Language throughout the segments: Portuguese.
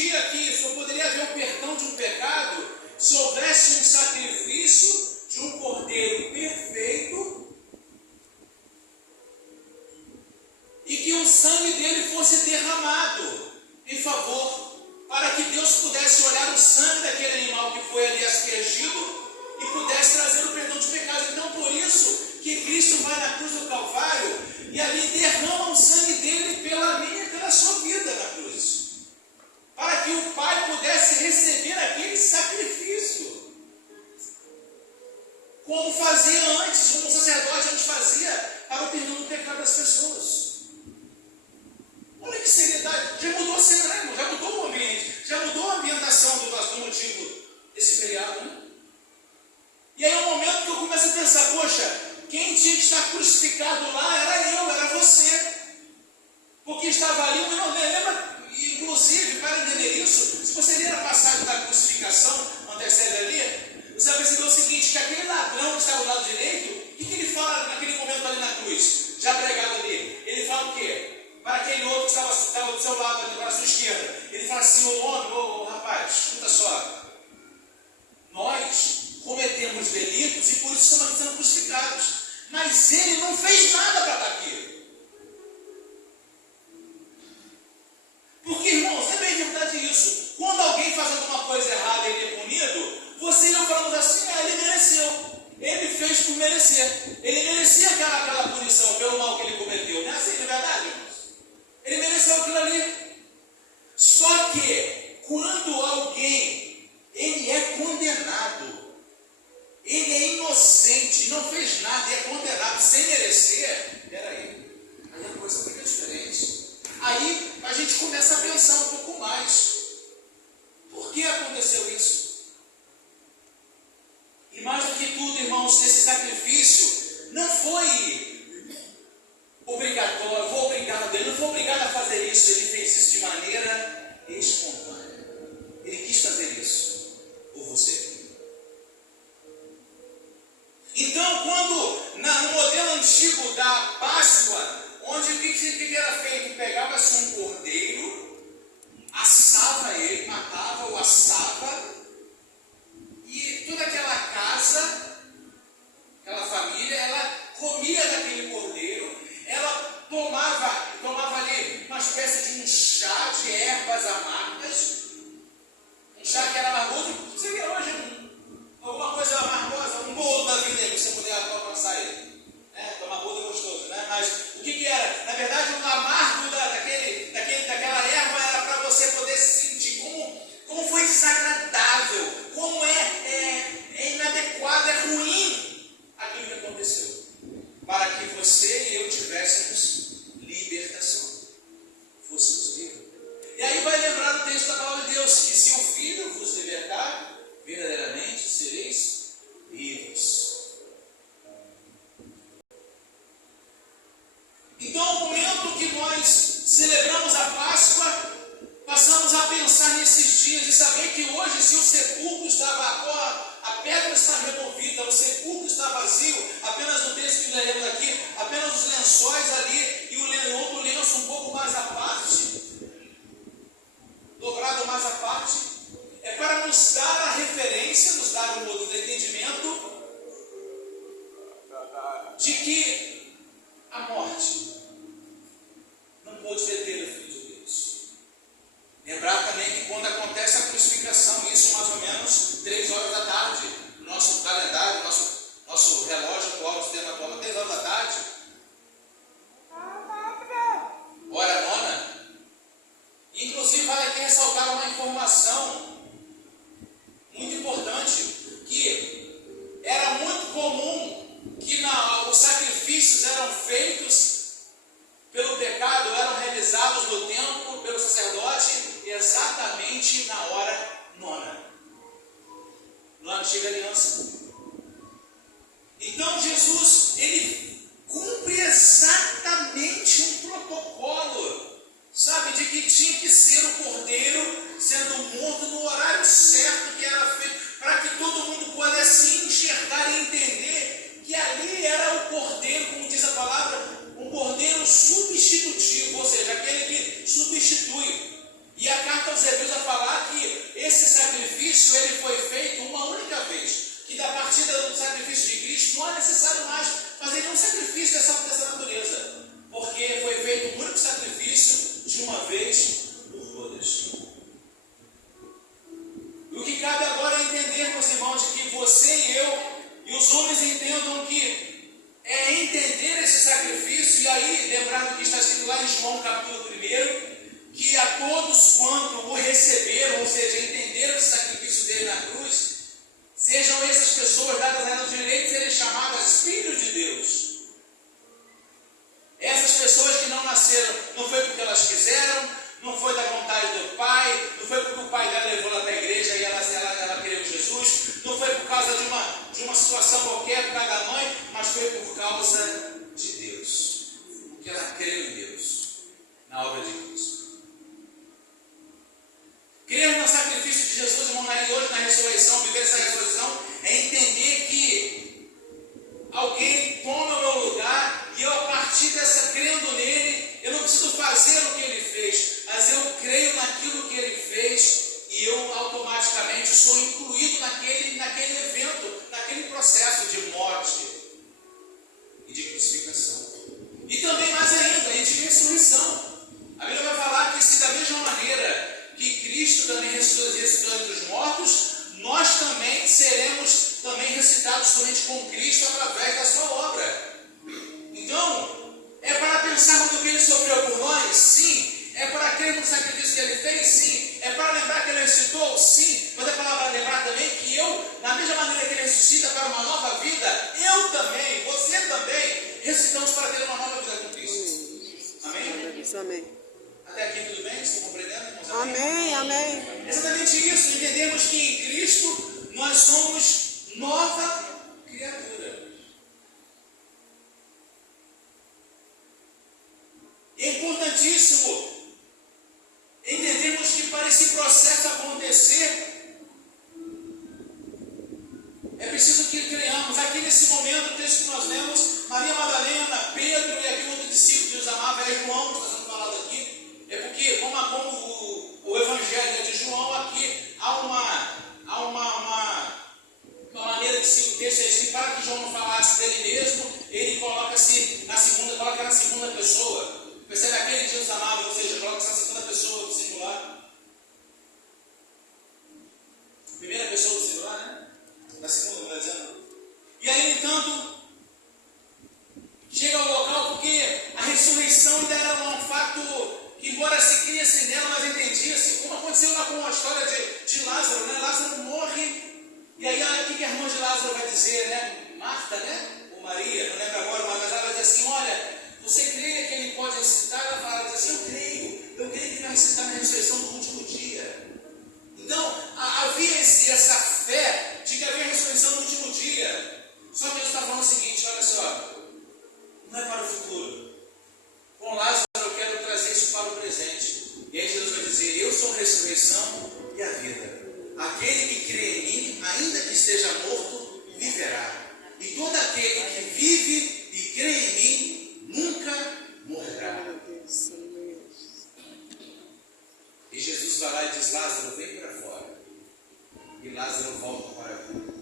entendia que só poderia haver o perdão de um pecado se houvesse um sacrifício de um cordeiro perfeito e que o sangue dele fosse derramado em favor, para que Deus pudesse olhar o sangue daquele animal que foi ali aspergido e pudesse trazer o perdão de pecados. Então, por isso que Cristo vai na cruz do Calvário e ali derrama o sangue dele pela minha e pela sua vida na cruz, para que o Pai pudesse receber aquele sacrifício, como fazia antes, como o sacerdote antes fazia, para o perdão do pecado das pessoas. Olha que seriedade, já mudou o cenário, já mudou o ambiente, já mudou a ambientação do motivo desse feriado, né? E aí é um momento que eu começo a pensar, poxa, quem tinha que estar crucificado lá era eu, era você. Porque estava ali, lembra, inclusive, para entender isso, se você ler a passagem da crucificação, antecede ali, você vai perceber o seguinte, que aquele ladrão que está do lado direito, o que ele fala naquele momento ali na cruz, já pregado ali? Ele fala o quê? Para aquele outro que estava do seu lado, ali, para a sua esquerda. Ele fala assim, ô homem, rapaz, escuta só. Nós cometemos delitos e por isso estamos sendo crucificados. Mas ele não fez nada para estar aqui. Porque, irmãos, é bem verdade isso. Quando alguém faz alguma coisa errada e ele é punido, você e eu falamos assim, ele mereceu. Ele fez por merecer. Ele merecia aquela punição pelo mal que ele cometeu. Não é assim, não é verdade, irmãos? Ele mereceu aquilo ali. Só que, quando alguém, ele é condenado, ele é inocente, não fez nada e é condenado sem merecer, peraí, aí a coisa fica diferente. Aí a gente começa a pensar um pouco mais. Por que aconteceu isso? E mais do que tudo, irmãos, esse sacrifício não foi obrigatório, foi obrigado, ele não foi obrigado a fazer isso, ele fez isso de maneira espontânea. Ele quis fazer isso por você. Então, quando no modelo antigo da Páscoa, onde o que era feito? Pegava-se um cordeiro, assava ele, matava ou assava, e toda aquela casa, aquela família, ela comia daquele cordeiro, ela tomava ali uma espécie de um chá de ervas amargas, um chá que era amargoso, seria hoje alguma coisa amargosa, um bolo da vida aí, que você puder alcançar ele. Tomar bolo é gostoso, né? Mas o que era? Na verdade, o amargo daquela erva era para você poder sentir como foi desagradável, como é inadequado, é ruim aquilo que aconteceu. Para que você e eu tivéssemos libertação, fôssemos livres. E aí vai lembrar o texto da palavra de Deus, que se o Filho vos libertar, verdadeiramente sereis livres. Então, no momento que nós celebramos a Páscoa, passamos a pensar nesses dias e saber que hoje, se o sepulcro estava, a pedra está removida, o sepulcro está vazio, apenas no texto que lemos aqui, apenas os lençóis ali e o outro lenço um pouco mais à parte, dobrado mais à parte, é para nos dar a referência, nos dar um outro entendimento de que a morte não pôde deter o Filho de Deus. Lembrar também que quando acontece a crucificação, isso mais ou menos 3 horas da tarde, no nosso calendário, nosso relógio atual, o sistema atual, 3 horas da tarde, hora nona. Inclusive, vale aqui ressaltar uma informação muito importante, que era muito comum que os sacrifícios eram feitos pelo pecado, eram realizados no templo pelo sacerdote exatamente na hora nona, na antiga aliança. Então Jesus, ele cumpre exatamente um protocolo, sabe, de que tinha que ser o cordeiro sendo morto no horário certo que era feito, para que todo mundo pudesse enxergar e entender que ali era o cordeiro, como diz a palavra, um cordeiro substitutivo, ou seja, aquele que substitui. E a carta aos Hebreus vai falar sacrifício de Jesus, irmão, hoje na ressurreição, viver essa ressurreição, é entender que alguém toma o meu lugar e eu, a partir dessa, crendo nele, eu não preciso fazer o que ele fez, mas eu creio naquilo que ele fez e eu automaticamente sou incluído naquele evento, naquele processo de morte e de crucificação. E também mais ainda, e de ressurreição. A Bíblia vai falar que se da mesma maneira que Cristo também ressuscitou entre os mortos, nós também seremos também ressuscitados somente com Cristo através da sua obra. Então, é para pensarmos no que ele sofreu por nós? Sim. É para crer no sacrifício que ele fez? Sim. É para lembrar que ele ressuscitou? Sim. Mas é para lembrar também que eu, na mesma maneira que ele ressuscita para uma nova vida, eu também, você também, ressuscitamos para ter uma nova vida com Cristo. Amém? Isso, amém. Até aqui tudo bem? Estão compreendendo? Amém, amém. Exatamente isso. Entendemos que em Cristo nós somos nova criatura. E é importantíssimo entendemos que para esse processo acontecer, é preciso que creiamos. Aqui nesse momento, o texto que nós lemos, Maria Madalena, Pedro e aqui outro discípulo que os amava, é João, que está sendo falado aqui, é porque, como o Evangelho é de João, aqui há uma maneira de se o texto é escrito, para que João não falasse dele mesmo, ele coloca-se coloca na segunda pessoa. Percebe? Aquele que os amava, ou seja, coloca-se na segunda pessoa do singular. Primeira pessoa do singular, né? Na segunda, está dizendo. E aí, no entanto, chega ao local porque a ressurreição ainda era um fato que, embora se cria-se nela, mas entendia-se, como aconteceu lá com a história de Lázaro, né? Lázaro morre, e aí o que a irmã de Lázaro vai dizer, né? Marta, né? Ou Maria, não lembro agora, mas ela vai dizer assim, olha, você crê que ele pode ressuscitar? Ela fala, diz assim, eu creio que ele vai ressuscitar na ressurreição do último dia. Então, havia essa fé de que havia ressurreição no último dia. Só que ele está falando o seguinte, olha só, não é para o futuro. Com Lázaro eu quero trazer isso para o presente. E aí Jesus vai dizer, eu sou a ressurreição e a vida. Aquele que crê em mim, ainda que esteja morto, viverá. E todo aquele que vive e crê em mim, nunca morrerá. E Jesus vai lá e diz, Lázaro, vem para fora. E Lázaro volta para a vida.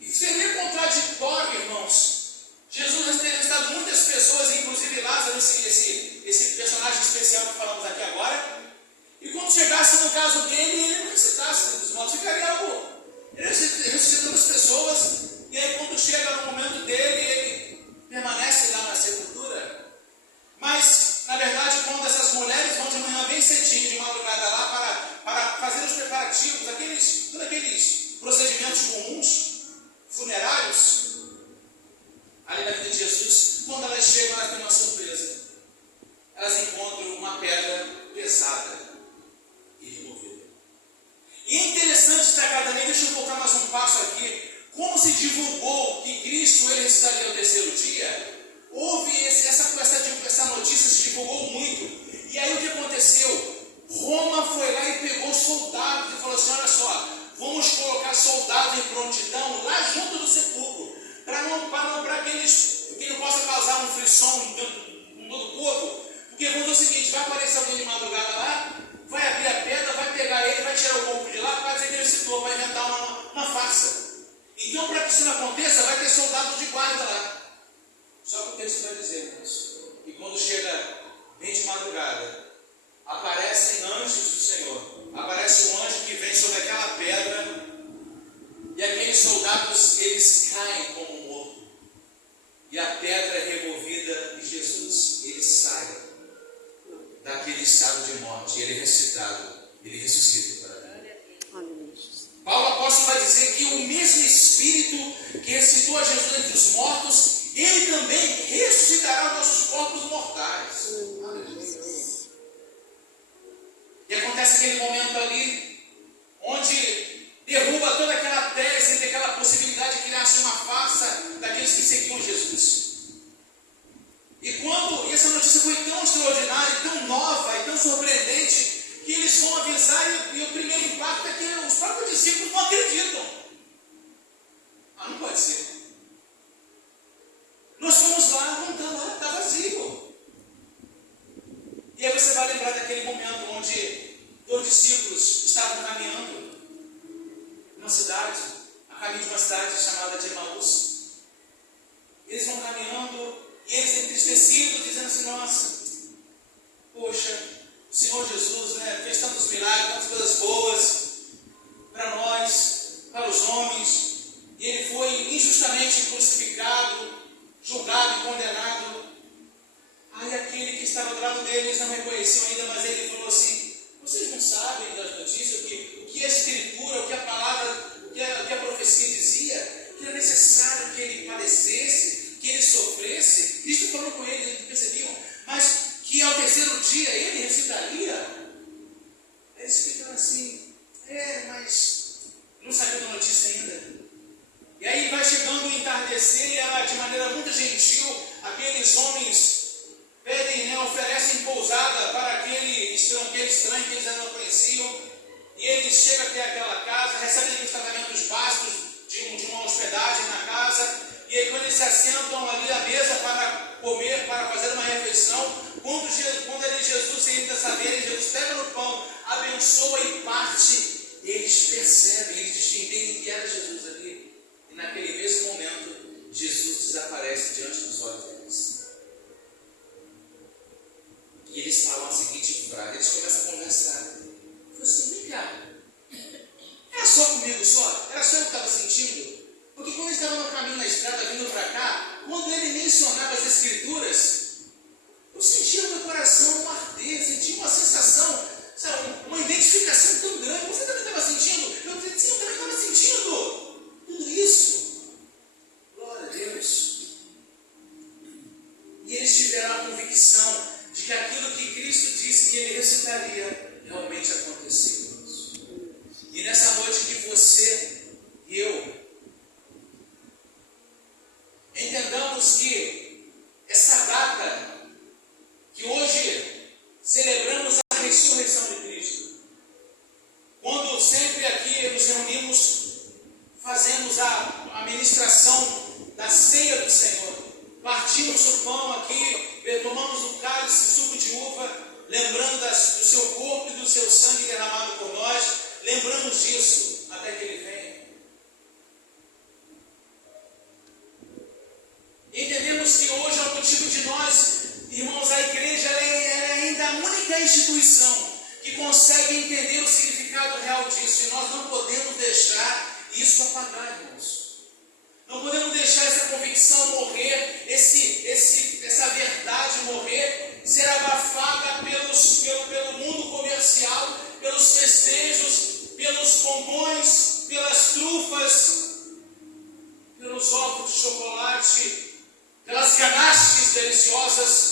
E seria contraditório, irmãos. Jesus tem ressuscitado muitas pessoas, inclusive Lázaro, esse personagem especial que falamos aqui agora. E quando chegasse no caso dele, ele não ressuscitasse dos mortos, ficaria algo. Ele ressuscitando as pessoas, e aí quando chega no momento dele, ele permanece lá na sepultura. Mas, na verdade, quando essas mulheres vão de manhã bem cedinho, de madrugada lá, para fazer os preparativos, todos aqueles procedimentos comuns, funerários, ali na vida de Jesus, quando elas chegam, elas têm uma surpresa. Elas encontram uma pedra pesada e removida. E é interessante destacar também, deixa eu voltar mais um passo aqui, como se divulgou que Cristo ele ressuscitaria no terceiro dia. Houve essa notícia se divulgou muito. E aí o que aconteceu? Roma foi lá e pegou soldados e falou assim, olha só, vamos colocar soldados em prontidão lá junto do sepulcro, para que não possa causar um frisson no todo o corpo. Porque vamos dizer o seguinte, vai aparecer alguém de madrugada lá, vai abrir a pedra, vai pegar ele, vai tirar o corpo de lá, vai dizer que ele ressuscitou, vai inventar uma farsa. Então, para que isso não aconteça, vai ter soldados de guarda lá. Só que o texto vai dizer, irmãos, que quando chega bem de madrugada, aparecem anjos do Senhor. Aparece um anjo que vem sobre aquela pedra, e aqueles soldados, eles caem como mortos. E a pedra é removida e Jesus, ele sai daquele estado de morte, ele é ressuscitado, ele ressuscita para mim. Paulo apóstolo vai dizer que o mesmo Espírito que ressuscitou a Jesus entre os mortos, ele também ressuscitará nossos corpos mortais. E acontece aquele momento ali, onde derruba toda aquela tese, daquela possibilidade de criar-se uma farsa daqueles que seguiam Jesus. E essa notícia foi tão extraordinária, tão nova e tão surpreendente, que eles vão avisar e lembrar daquele momento onde 2 discípulos estavam caminhando numa cidade, a caminho de uma cidade chamada de Emaús. Eles vão caminhando e eles entristecidos, dizendo assim: nossa, poxa, o Senhor Jesus, né, fez tantos milagres, tantas coisas boas para nós, para os homens, e ele foi injustamente crucificado, julgado e condenado. Aí aquele que estava do lado deles não reconheceu ainda, mas ele falou assim: vocês não sabem das notícias, o que a Escritura, o que a palavra, o que a profecia dizia, que era necessário que ele padecesse, que ele sofresse. Cristo falou com eles, eles percebiam, mas que ao terceiro dia ele ressuscitaria. Eles ficam assim: mas não sabiam da notícia ainda. E aí vai chegando o entardecer e ela, de maneira muito gentil, aqueles homens pedem, né, oferecem pousada para aquele estranho que eles ainda não conheciam. E eles chegam até aquela casa, recebem aqueles tratamentos básicos de uma hospedagem na casa. E aí quando eles se assentam ali à mesa para comer, para fazer uma refeição, quando Jesus entra dessa mesa, Jesus pega no pão, abençoa e parte, eles percebem, eles distinguem que era Jesus ali. E naquele mesmo momento, Jesus desaparece diante dos olhos deles. E eles falam a seguinte frase, eles começam a conversar. Falam assim: vem cá, era só comigo só? Era só eu que estava sentindo? Porque quando ele estava no caminho na estrada, vindo para cá, quando ele mencionava as Escrituras, eu sentia no meu coração um arder, sentia uma sensação, sabe, uma identificação tão grande. Você também estava sentindo? Eu também estava sentindo tudo isso. Glória a Deus. E eles tiveram a convicção de que aquilo que Cristo disse que ele ressuscitaria realmente aconteceu. E nessa noite que você e eu entendamos que essa data que hoje celebramos a ressurreição de Cristo, quando sempre aqui nos reunimos, fazemos a ministração da ceia do Senhor, partimos o pão aqui, tomamos o cálice, suco de uva, lembrando do seu corpo e do seu sangue derramado por nós, lembramos disso até que Ele venha. Entendemos que hoje é o motivo de nós, irmãos, a igreja ela é ainda a única instituição que consegue entender o significado real disso, e nós não podemos deixar isso apagar, irmãos. Não podemos deixar essa convicção morrer, essa verdade morrer, ser abafada pelo mundo comercial, pelos festejos, pelos bombons, pelas trufas, pelos ovos de chocolate, pelas ganaches deliciosas